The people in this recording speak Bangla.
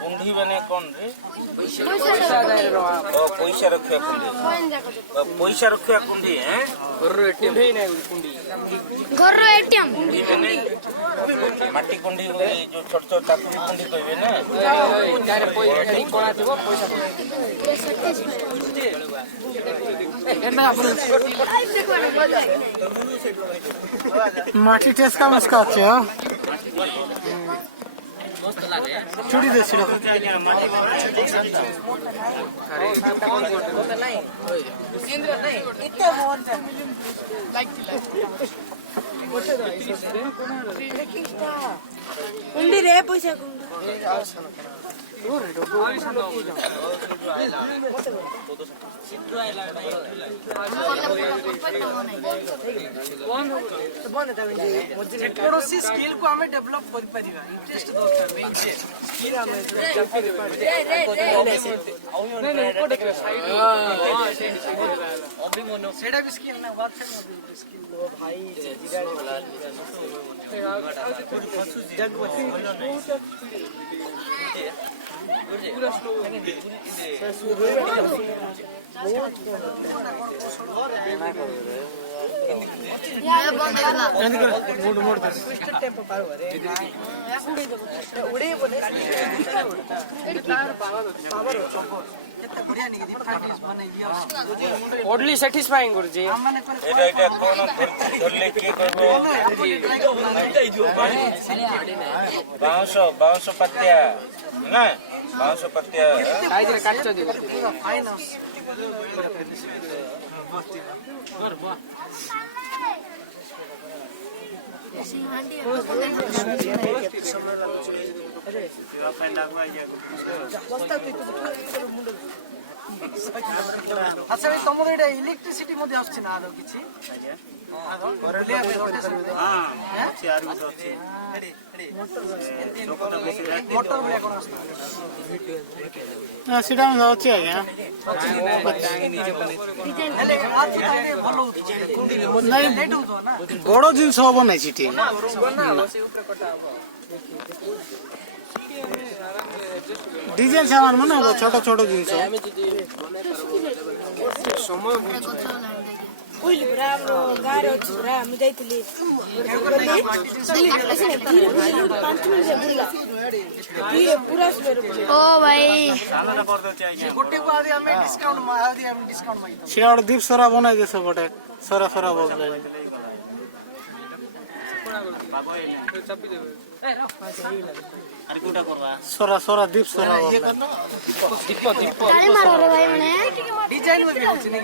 कुंडी बने कौन रे पैसा रखिया कुंडी पैसा रखिया कुंडी हैं कुंडी बने माटी कुंडी जो छोट छोट ताकू कुंडी कहबे ना মাটি টেস্ট কাম আছে ছুটি দিয়েছিল कुंडी रे पैसा କୌଣସି ସ୍କିଲ୍ କୁ ଆମେ ଡେଭଲପ କରିପାରିବା ଇଣ୍ଟରେଷ୍ଟ ଦରକାର ମେନ୍ ସ୍କିଲ୍ ଆମେ ସେଇଟା ବି ସ୍କିଲ୍ ନା ଭାଇ ओडली सैटिस्फाइंग गुरुजी एटा एटा कोन धरले की कहबो बाउंस बाउंस पत्तिया ना बाउंस पत्तिया साइज रे काट दी আচ্ছা ভাই তোমার এটা ইলেকট্রিসিটি মধ্যে আসছে না আরো কিছু সেটা হচ্ছে আজ্ঞা বড় জিনিস হব না সেটি ডিজাইন সামান মনে হবো ছোট ছোট জিনিস समय कोइली पुरा हाम्रो गाह्रो ଅଛି पुरा हामी ଯାଇଥିଲି ଧୀରେ ବୁଲିଲୁ 5 ମିନିଟ ବୁଲିଲା ଧୀରେ ପୁରା ସ୍ଲୋ ବୁଲିଲା ओ भाई ଗୋଟେ କୁ ଆଦି ଆମେ ଡିସକାଉଣ୍ଟ ମାଦି ଆମେ ଡିସକାଉଣ୍ଟ ମାଗିतो ସେଟା ଗୋଟେ ଦୀପ ସରା ବନାଇ ଦେସ ଗୋଟେ ସରା ସରା ବଗଲେ ସରା ସରା ଦୀପ ସରା दीप दीप अरे मारो रे भाई मैंने डिजाइन में भी होची नहीं